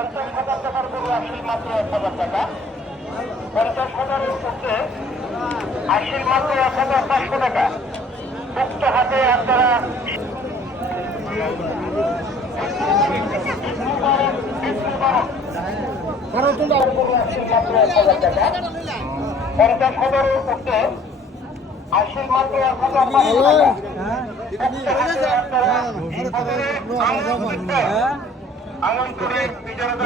পঞ্চাশ হাজার টাকার গরু আশির মাত্র এক হাজার টাকা পঞ্চাশ হাজারের মধ্যে আশির মাত্র এক হাজার পাঁচশো টাকা মুক্ত হাতে আপনারা পঞ্চাশ হাজারের মধ্যে আশির মাত্র এক মুক্ত города.